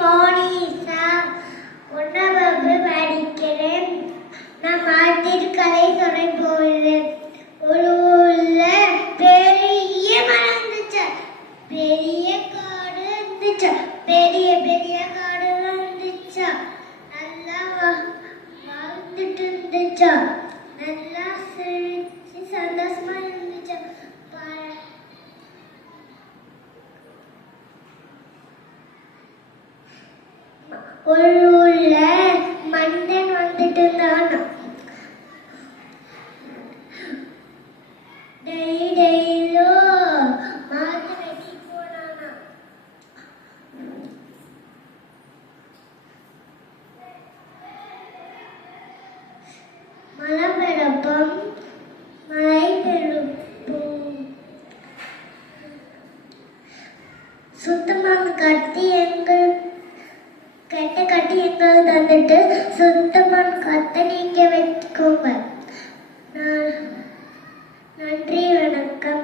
மோனிஷா. ஒன்றாம் வகுப்பு படிக்கிறேன். நான் மாத்திருக்கதை சொல்ல போகிறேன். ஒரு ஊர்ல பெரிய மரம் இருந்துச்சு. பெரிய காடு இருந்துச்சு. பெரிய பெரிய காடுலாம் இருந்துச்சு. நல்லா வாழ்ந்துட்டு இருந்துச்சு. நல்லா சிரிச்சு சந்தோஷமா இருந்துச்சு. ஒரு ஊர்ல மனிதன் வந்துட்டு இருந்தான். டெய்லியும் மாட்டு வெட்டி போனானா. மழை பெறப்பம் மழை பெருப்பும் சுத்தமான கட்டி எங்கள் கெட்ட கட்டி எங்களுக்கு தந்துட்டு சுத்தமான